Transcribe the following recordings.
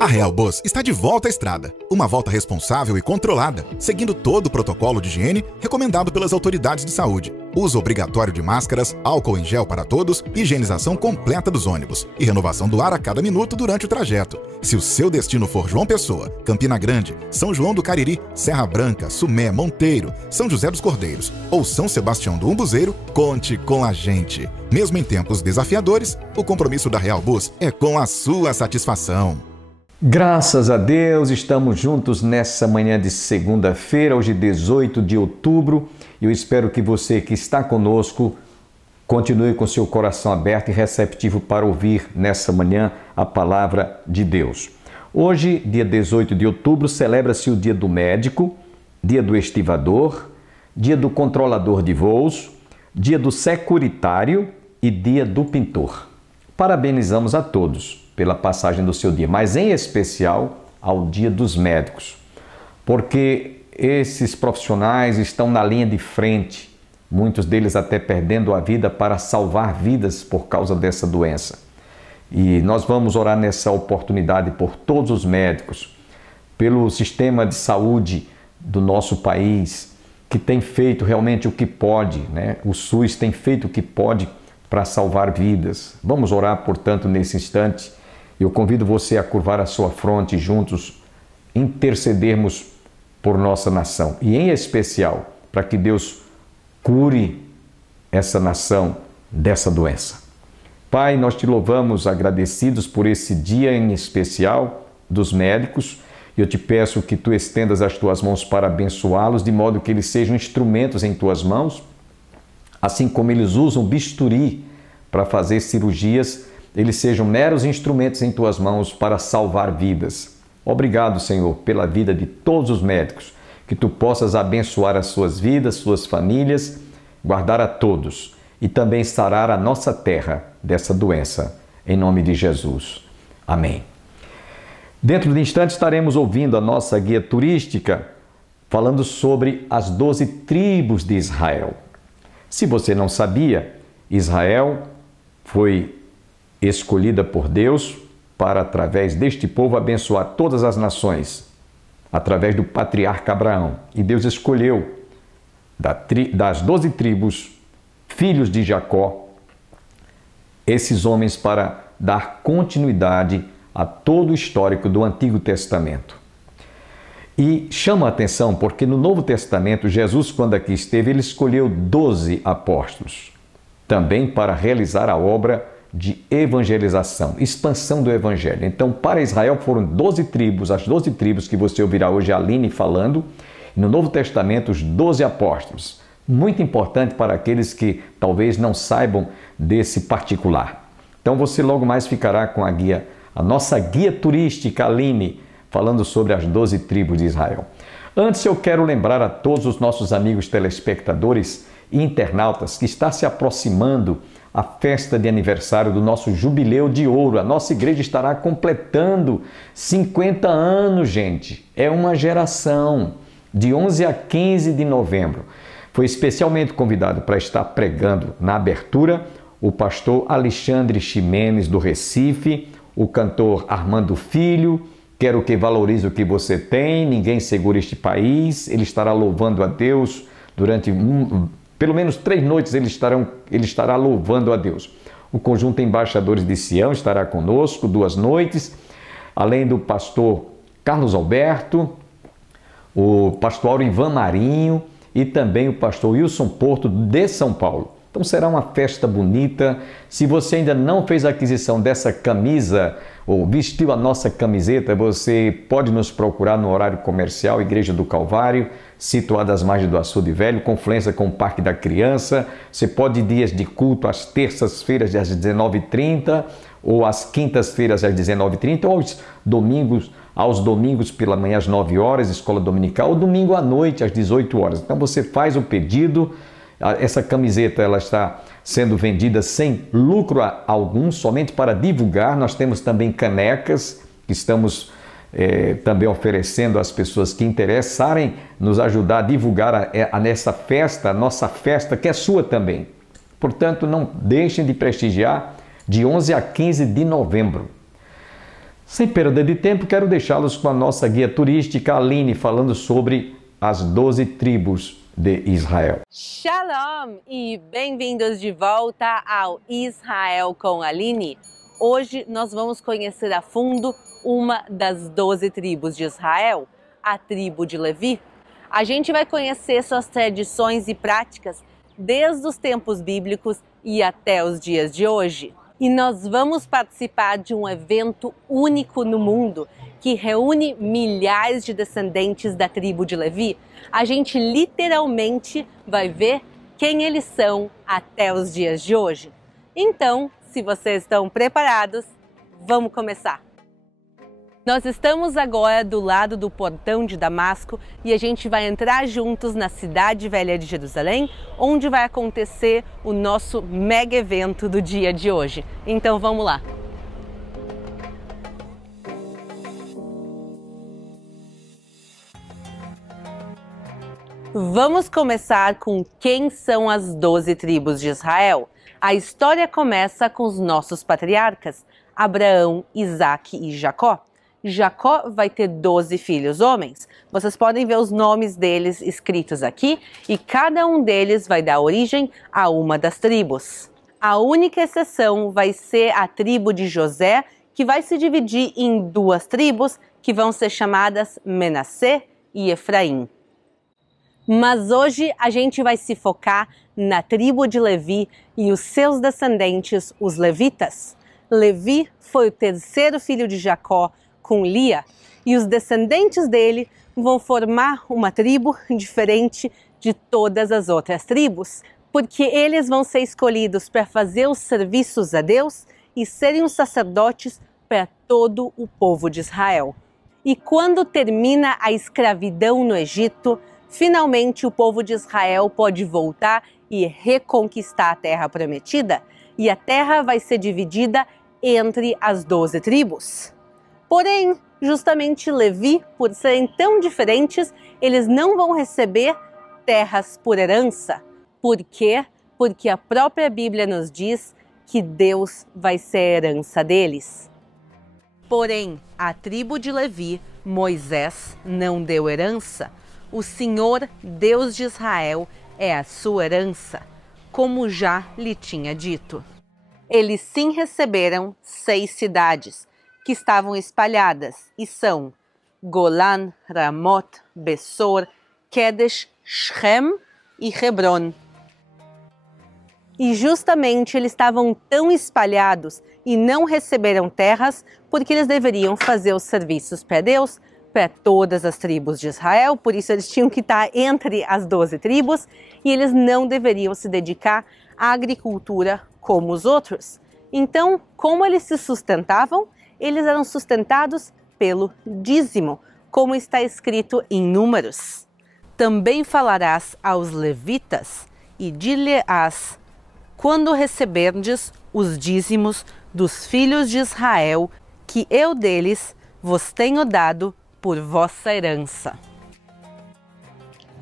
A Real Bus está de volta à estrada. Uma volta responsável e controlada, seguindo todo o protocolo de higiene recomendado pelas autoridades de saúde. Uso obrigatório de máscaras, álcool em gel para todos, higienização completa dos ônibus e renovação do ar a cada minuto durante o trajeto. Se o seu destino for João Pessoa, Campina Grande, São João do Cariri, Serra Branca, Sumé, Monteiro, São José dos Cordeiros ou São Sebastião do Umbuzeiro, conte com a gente. Mesmo em tempos desafiadores, o compromisso da Real Bus é com a sua satisfação. Graças a Deus, estamos juntos nessa manhã de segunda-feira, hoje 18 de outubro, e eu espero que você que está conosco continue com seu coração aberto e receptivo para ouvir nessa manhã a palavra de Deus. Hoje, dia 18 de outubro, celebra-se o dia do médico, dia do estivador, dia do controlador de voos, dia do securitário e dia do pintor. Parabenizamos a todos pela passagem do seu dia, mas em especial ao dia dos médicos, porque esses profissionais estão na linha de frente, muitos deles até perdendo a vida para salvar vidas por causa dessa doença. E nós vamos orar nessa oportunidade por todos os médicos, pelo sistema de saúde do nosso país, que tem feito realmente o que pode, né? O SUS tem feito o que pode para salvar vidas. Vamos orar, portanto, nesse instante. Eu convido você a curvar a sua fronte e juntos intercedermos por nossa nação. E em especial, para que Deus cure essa nação dessa doença. Pai, nós te louvamos agradecidos por esse dia em especial dos médicos. Eu te peço que tu estendas as tuas mãos para abençoá-los, de modo que eles sejam instrumentos em tuas mãos, assim como eles usam bisturi para fazer cirurgias, eles sejam meros instrumentos em tuas mãos para salvar vidas. Obrigado, Senhor, pela vida de todos os médicos, que tu possas abençoar as suas vidas, suas famílias, guardar a todos e também sarar a nossa terra dessa doença, em nome de Jesus. Amém. Dentro de instantes estaremos ouvindo a nossa guia turística falando sobre as 12 tribos de Israel. Se você não sabia, Israel foi escolhida por Deus para, através deste povo, abençoar todas as nações, através do patriarca Abraão. E Deus escolheu das 12 tribos, filhos de Jacó, esses homens para dar continuidade a todo o histórico do Antigo Testamento. E chama a atenção porque no Novo Testamento, Jesus, quando aqui esteve, ele escolheu 12 apóstolos, também para realizar a obra de evangelização, expansão do evangelho. Então, para Israel foram 12 tribos, as 12 tribos que você ouvirá hoje a Aline falando, e no Novo Testamento os 12 apóstolos. Muito importante para aqueles que talvez não saibam desse particular. Então, você logo mais ficará com a nossa guia turística, Aline, falando sobre as 12 tribos de Israel. Antes, eu quero lembrar a todos os nossos amigos telespectadores e internautas que está se aproximando a festa de aniversário do nosso Jubileu de Ouro. A nossa igreja estará completando 50 anos, gente. É uma geração, de 11 a 15 de novembro. Foi especialmente convidado para estar pregando na abertura o pastor Alexandre Ximenes, do Recife, o cantor Armando Filho. Quero que valorize o que você tem, ninguém segura este país. Ele estará louvando a Deus durante pelo menos 3 noites ele estará louvando a Deus. O conjunto Embaixadores de Sião estará conosco 2 noites, além do pastor Carlos Alberto, o pastor Aurivan Marinho e também o pastor Wilson Porto de São Paulo. Então será uma festa bonita. Se você ainda não fez a aquisição dessa camisa ou vestiu a nossa camiseta, você pode nos procurar no horário comercial Igreja do Calvário, situada às margens do Açude Velho, confluência com o Parque da Criança. Você pode ir dias de culto às terças-feiras às 19h30 ou às quintas-feiras às 19h30 ou aos domingos pela manhã às 9 horas, escola dominical, ou domingo à noite às 18 horas. Então você faz o pedido. Essa camiseta ela está sendo vendida sem lucro algum, somente para divulgar. Nós temos também canecas que estamos também oferecendo às pessoas que interessarem nos ajudar a divulgar nessa festa, a nossa festa, que é sua também. Portanto, não deixem de prestigiar de 11 a 15 de novembro. Sem perda de tempo, quero deixá-los com a nossa guia turística, Aline, falando sobre as 12 tribos de Israel. Shalom e bem-vindos de volta ao Israel com Aline. Hoje nós vamos conhecer a fundo uma das 12 tribos de Israel, a tribo de Levi. A gente vai conhecer suas tradições e práticas desde os tempos bíblicos e até os dias de hoje. E nós vamos participar de um evento único no mundo que reúne milhares de descendentes da tribo de Levi. A gente literalmente vai ver quem eles são até os dias de hoje. Então, se vocês estão preparados, vamos começar! Nós estamos agora do lado do portão de Damasco e a gente vai entrar juntos na cidade velha de Jerusalém, onde vai acontecer o nosso mega evento do dia de hoje. Então vamos lá! Vamos começar com quem são as 12 tribos de Israel. A história começa com os nossos patriarcas, Abraão, Isaque e Jacó. Jacó vai ter 12 filhos homens. Vocês podem ver os nomes deles escritos aqui e cada um deles vai dar origem a uma das tribos. A única exceção vai ser a tribo de José, que vai se dividir em duas tribos que vão ser chamadas Menassé e Efraim. Mas hoje a gente vai se focar na tribo de Levi e os seus descendentes, os levitas. Levi foi o terceiro filho de Jacó com Lia, e os descendentes dele vão formar uma tribo diferente de todas as outras tribos, porque eles vão ser escolhidos para fazer os serviços a Deus e serem os sacerdotes para todo o povo de Israel. E quando termina a escravidão no Egito, finalmente o povo de Israel pode voltar e reconquistar a terra prometida, e a terra vai ser dividida entre as 12 tribos. Porém, justamente Levi, por serem tão diferentes, eles não vão receber terras por herança. Por quê? Porque a própria Bíblia nos diz que Deus vai ser a herança deles. Porém, a tribo de Levi, Moisés não deu herança. O Senhor, Deus de Israel, é a sua herança, como já lhe tinha dito. Eles sim receberam 6 cidades, que estavam espalhadas, e são Golã, Ramot, Bessor, Kedesh, Shem e Hebron. E justamente eles estavam tão espalhados e não receberam terras porque eles deveriam fazer os serviços para Deus, para todas as tribos de Israel, por isso eles tinham que estar entre as 12 tribos e eles não deveriam se dedicar à agricultura como os outros. Então, como eles se sustentavam? Eles eram sustentados pelo dízimo, como está escrito em Números. Também falarás aos levitas e dir-lhe-ás, quando receberdes os dízimos dos filhos de Israel, que eu deles vos tenho dado por vossa herança.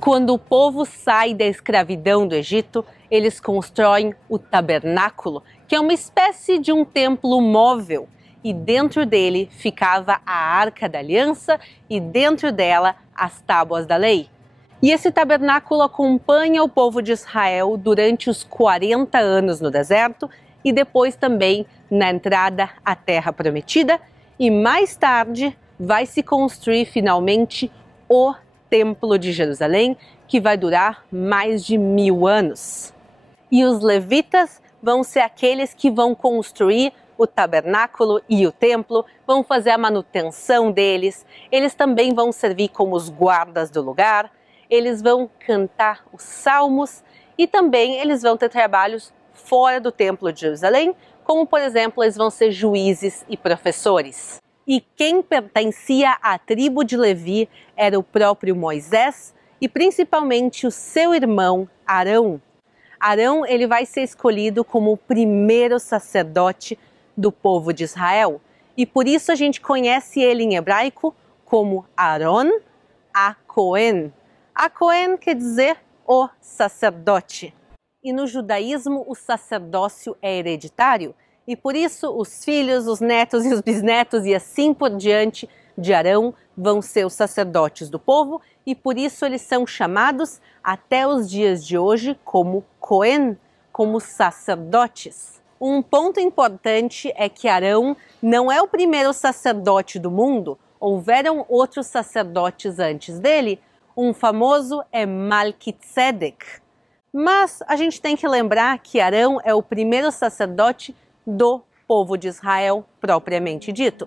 Quando o povo sai da escravidão do Egito, eles constroem o tabernáculo, que é uma espécie de um templo móvel, e dentro dele ficava a Arca da Aliança e dentro dela as tábuas da lei. E esse tabernáculo acompanha o povo de Israel durante os 40 anos no deserto e depois também na entrada à Terra Prometida, e mais tarde vai se construir finalmente o Templo de Jerusalém, que vai durar mais de 1000 anos. E os levitas vão ser aqueles que vão construir o tabernáculo e o templo, vão fazer a manutenção deles, eles também vão servir como os guardas do lugar, eles vão cantar os salmos e também eles vão ter trabalhos fora do templo de Jerusalém, como por exemplo eles vão ser juízes e professores. E quem pertencia à tribo de Levi era o próprio Moisés e principalmente o seu irmão Arão. Arão ele vai ser escolhido como o primeiro sacerdote do povo de Israel. E por isso a gente conhece ele em hebraico como Aaron a-Cohen. A-Cohen quer dizer o sacerdote. E no judaísmo o sacerdócio é hereditário. E por isso os filhos, os netos e os bisnetos e assim por diante de Arão vão ser os sacerdotes do povo e por isso eles são chamados até os dias de hoje como Cohen, como sacerdotes. Um ponto importante é que Arão não é o primeiro sacerdote do mundo, houveram outros sacerdotes antes dele, um famoso é Malquitzedek. Mas a gente tem que lembrar que Arão é o primeiro sacerdote do povo de Israel propriamente dito.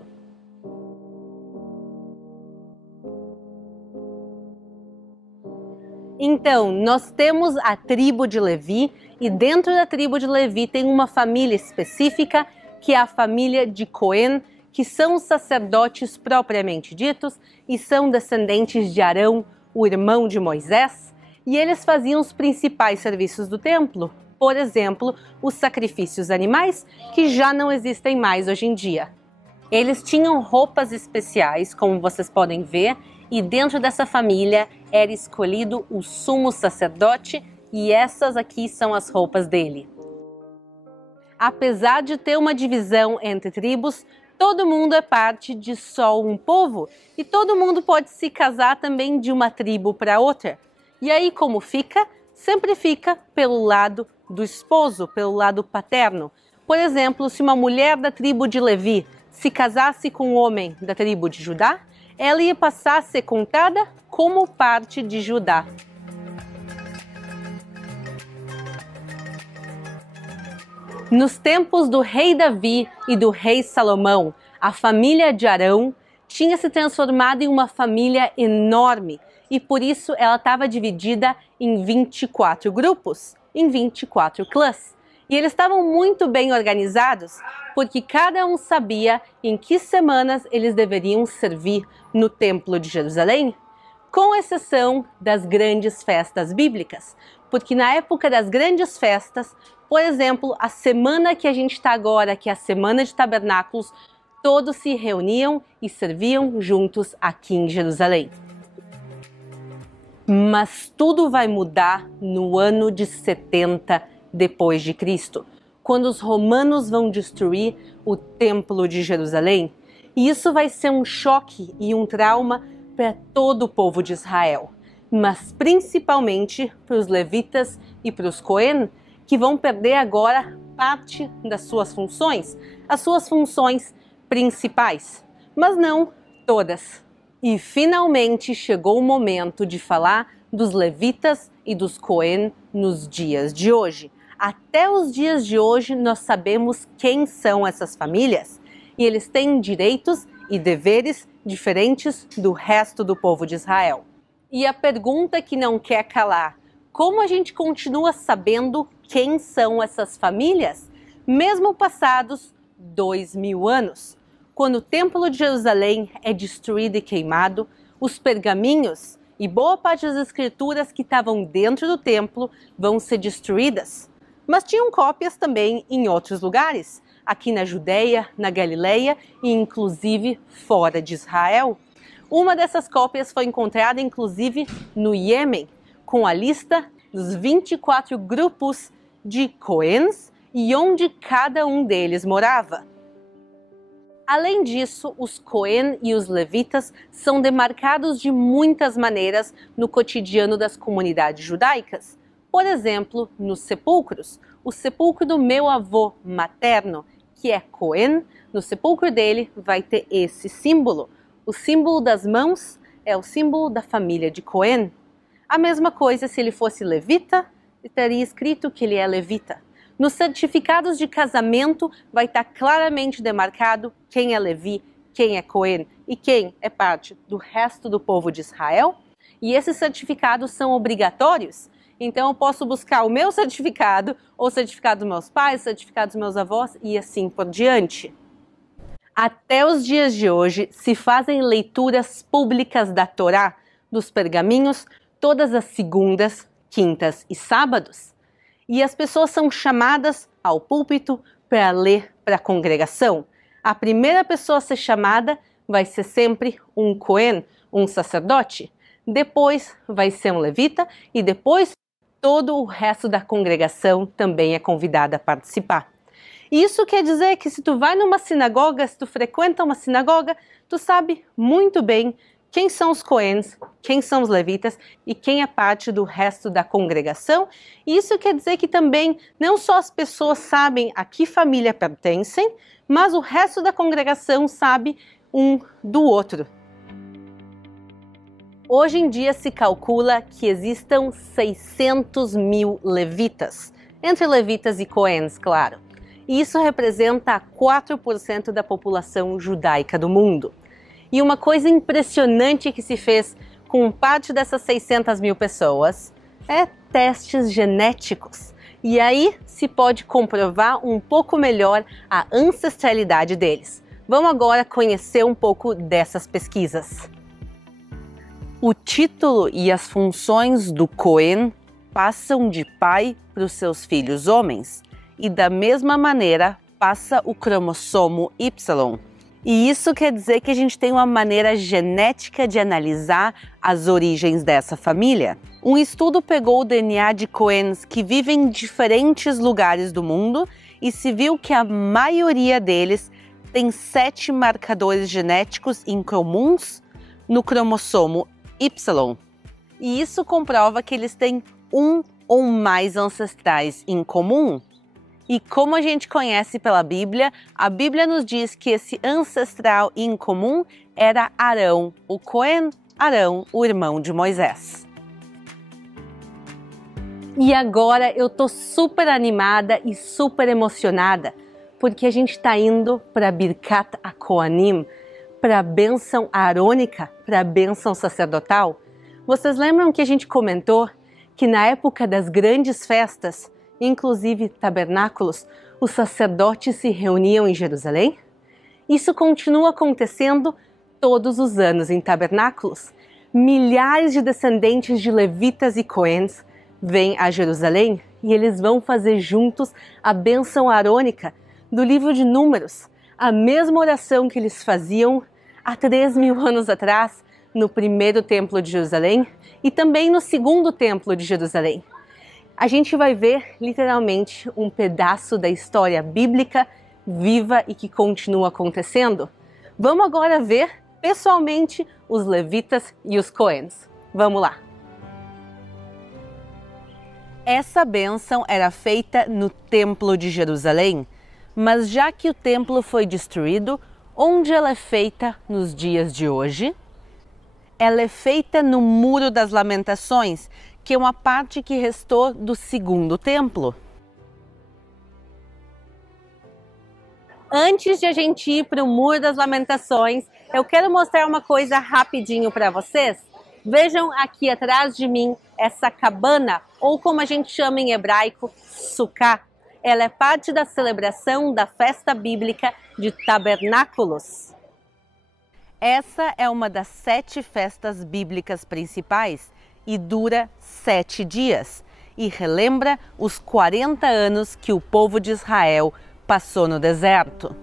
Então, nós temos a tribo de Levi e dentro da tribo de Levi tem uma família específica que é a família de Cohen, que são os sacerdotes propriamente ditos e são descendentes de Arão, o irmão de Moisés, e eles faziam os principais serviços do templo, por exemplo, os sacrifícios animais, que já não existem mais hoje em dia. Eles tinham roupas especiais, como vocês podem ver, e dentro dessa família era escolhido o sumo sacerdote e essas aqui são as roupas dele. Apesar de ter uma divisão entre tribos, todo mundo é parte de só um povo e todo mundo pode se casar também de uma tribo para outra. E aí como fica? Sempre fica pelo lado do esposo, pelo lado paterno. Por exemplo, se uma mulher da tribo de Levi se casasse com um homem da tribo de Judá, ela ia passar a ser contada como parte de Judá. Nos tempos do rei Davi e do rei Salomão, a família de Arão tinha se transformado em uma família enorme e por isso ela estava dividida em 24 grupos, em 24 clãs. E eles estavam muito bem organizados, porque cada um sabia em que semanas eles deveriam servir no Templo de Jerusalém, com exceção das grandes festas bíblicas. Porque na época das grandes festas, por exemplo, a semana que a gente está agora, que é a Semana de Tabernáculos, todos se reuniam e serviam juntos aqui em Jerusalém. Mas tudo vai mudar no ano de 70 depois de Cristo, quando os romanos vão destruir o Templo de Jerusalém. E isso vai ser um choque e um trauma para todo o povo de Israel, mas principalmente para os levitas e para os Cohen, que vão perder agora parte das suas funções, as suas funções principais, mas não todas. E finalmente chegou o momento de falar dos levitas e dos Cohen nos dias de hoje. Até os dias de hoje nós sabemos quem são essas famílias e eles têm direitos e deveres diferentes do resto do povo de Israel. E a pergunta que não quer calar, como a gente continua sabendo quem são essas famílias, mesmo passados 2000 anos? Quando o Templo de Jerusalém é destruído e queimado, os pergaminhos e boa parte das escrituras que estavam dentro do templo vão ser destruídas. Mas tinham cópias também em outros lugares, aqui na Judeia, na Galileia e inclusive fora de Israel. Uma dessas cópias foi encontrada inclusive no Iêmen, com a lista dos 24 grupos de Cohens e onde cada um deles morava. Além disso, os Cohen e os levitas são demarcados de muitas maneiras no cotidiano das comunidades judaicas. Por exemplo, nos sepulcros. O sepulcro do meu avô materno, que é Cohen, no sepulcro dele vai ter esse símbolo. O símbolo das mãos é o símbolo da família de Cohen. A mesma coisa se ele fosse levita, estaria escrito que ele é levita. Nos certificados de casamento vai estar claramente demarcado quem é Levi, quem é Cohen e quem é parte do resto do povo de Israel. E esses certificados são obrigatórios. Então eu posso buscar o meu certificado, ou o certificado dos meus pais, o certificado dos meus avós e assim por diante. Até os dias de hoje se fazem leituras públicas da Torá, dos pergaminhos, todas as segundas, quintas e sábados. E as pessoas são chamadas ao púlpito para ler para a congregação. A primeira pessoa a ser chamada vai ser sempre um Cohen, um sacerdote. Depois vai ser um levita e depois todo o resto da congregação também é convidado a participar. E isso quer dizer que se tu vai numa sinagoga, se tu frequenta uma sinagoga, tu sabe muito bem quem são os Coens, quem são os levitas e quem é parte do resto da congregação. E isso quer dizer que também não só as pessoas sabem a que família pertencem, mas o resto da congregação sabe um do outro. Hoje em dia se calcula que existam 600 mil levitas, entre levitas e Coens, claro. E isso representa 4% da população judaica do mundo. E uma coisa impressionante que se fez com parte dessas 600 mil pessoas é testes genéticos. E aí se pode comprovar um pouco melhor a ancestralidade deles. Vamos agora conhecer um pouco dessas pesquisas. O título e as funções do Cohen passam de pai para os seus filhos homens. E da mesma maneira passa o cromossomo Y. E isso quer dizer que a gente tem uma maneira genética de analisar as origens dessa família. Um estudo pegou o DNA de Coens que vivem em diferentes lugares do mundo e se viu que a maioria deles tem 7 marcadores genéticos incomuns no cromossomo Y. E isso comprova que eles têm um ou mais ancestrais em comum. E como a gente conhece pela Bíblia, a Bíblia nos diz que esse ancestral em comum era Arão, o Cohen, Arão, o irmão de Moisés. E agora eu tô super animada e super emocionada, porque a gente está indo para Birkat HaKohanim, para a bênção arônica, para a bênção sacerdotal. Vocês lembram que a gente comentou que na época das grandes festas, inclusive tabernáculos, os sacerdotes se reuniam em Jerusalém? Isso continua acontecendo todos os anos em tabernáculos. Milhares de descendentes de levitas e coens vêm a Jerusalém e eles vão fazer juntos a bênção arônica do livro de Números, a mesma oração que eles faziam há 3.000 anos atrás no primeiro templo de Jerusalém e também no segundo templo de Jerusalém. A gente vai ver literalmente um pedaço da história bíblica viva e que continua acontecendo. Vamos agora ver pessoalmente os levitas e os coens. Vamos lá! Essa bênção era feita no templo de Jerusalém, mas já que o templo foi destruído, onde ela é feita nos dias de hoje? Ela é feita no Muro das Lamentações, que é uma parte que restou do segundo templo. Antes de a gente ir para o Muro das Lamentações, eu quero mostrar uma coisa rapidinho para vocês. Vejam aqui atrás de mim essa cabana, ou como a gente chama em hebraico, sukkah. Ela é parte da celebração da festa bíblica de tabernáculos. Essa é uma das 7 festas bíblicas principais e dura 7 dias e relembra os 40 anos que o povo de Israel passou no deserto.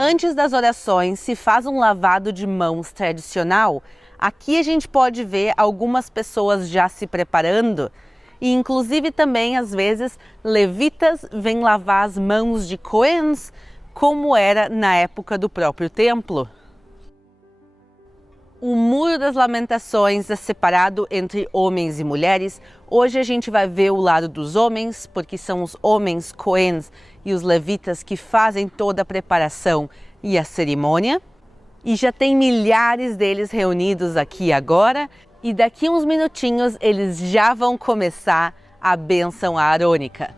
Antes das orações se faz um lavado de mãos tradicional. Aqui a gente pode ver algumas pessoas já se preparando e inclusive também às vezes levitas vêm lavar as mãos de coens, como era na época do próprio templo. O Muro das Lamentações é separado entre homens e mulheres. Hoje a gente vai ver o lado dos homens, porque são os homens coens e os levitas que fazem toda a preparação e a cerimônia. E já tem milhares deles reunidos aqui agora, e daqui a uns minutinhos eles já vão começar a bênção arônica.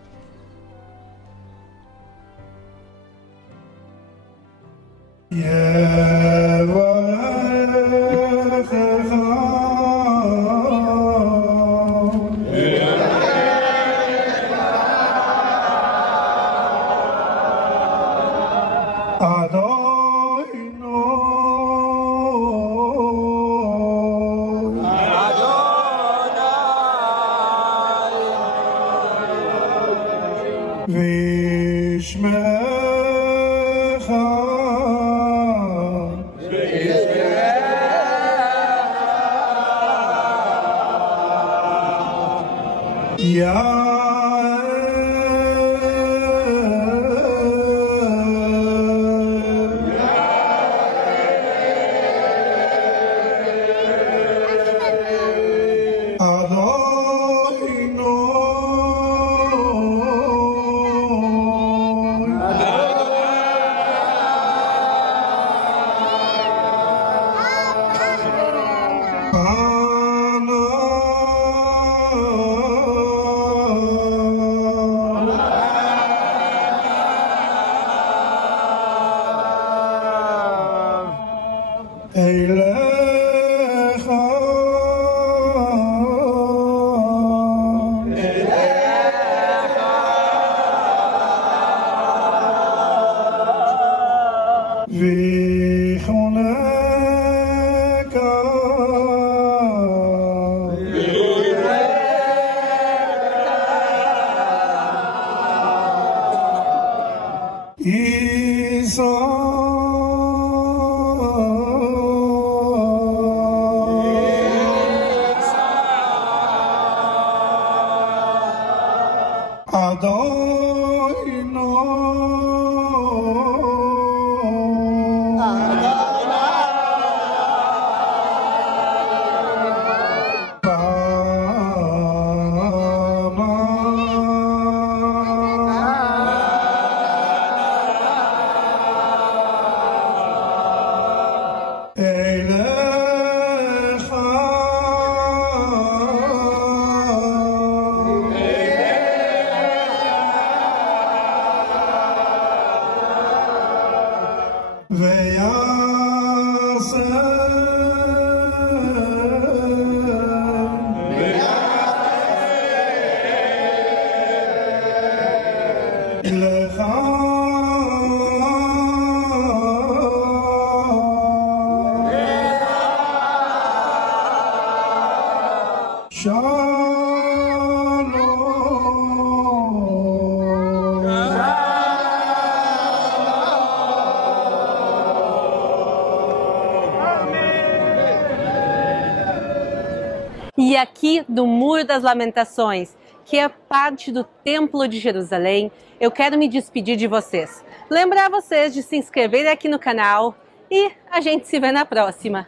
E aqui do Muro das Lamentações, que é parte do Templo de Jerusalém, eu quero me despedir de vocês. Lembrar vocês de se inscreverem aqui no canal e a gente se vê na próxima.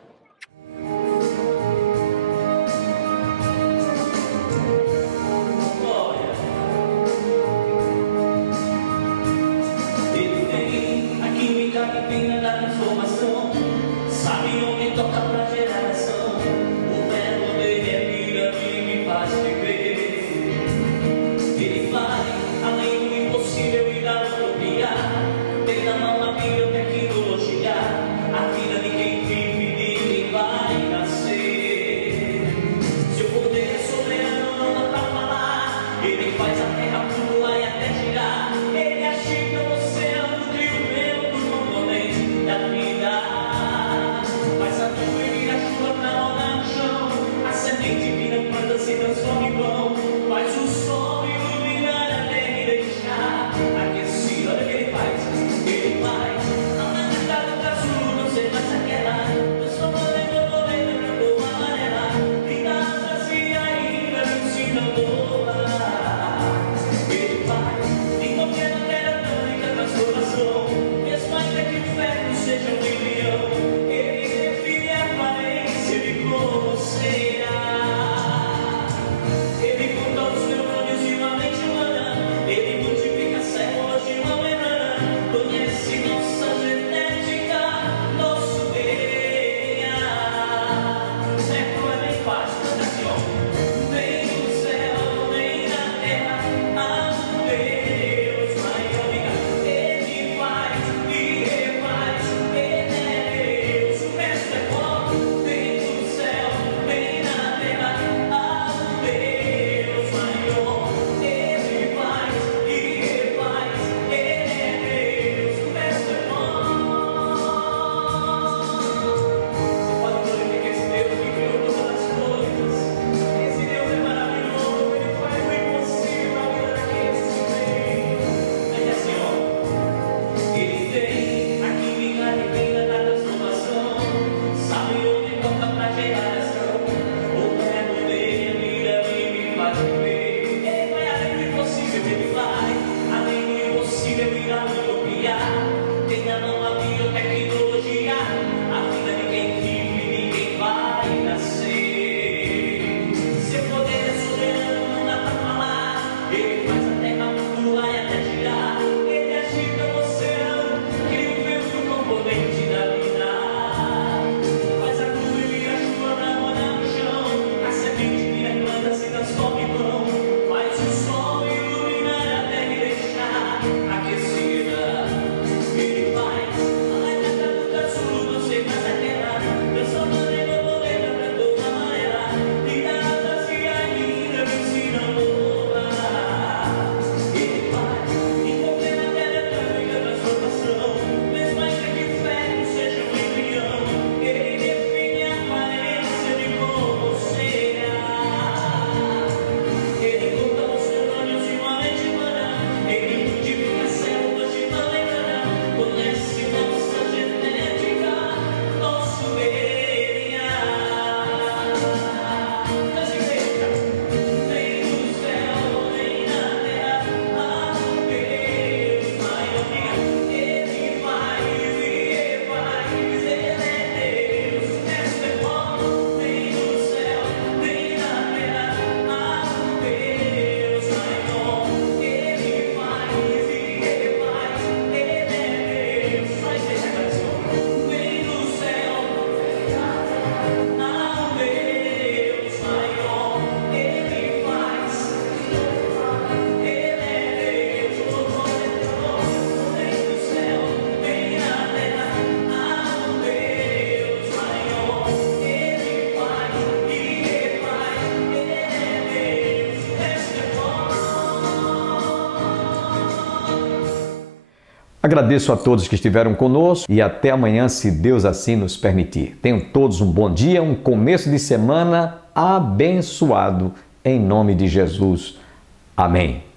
Tem na mão a Bíblia, tecnologia, a vida de quem vive de Agradeço a todos que estiveram conosco e até amanhã, se Deus assim nos permitir. Tenham todos um bom dia, um começo de semana abençoado, em nome de Jesus. Amém.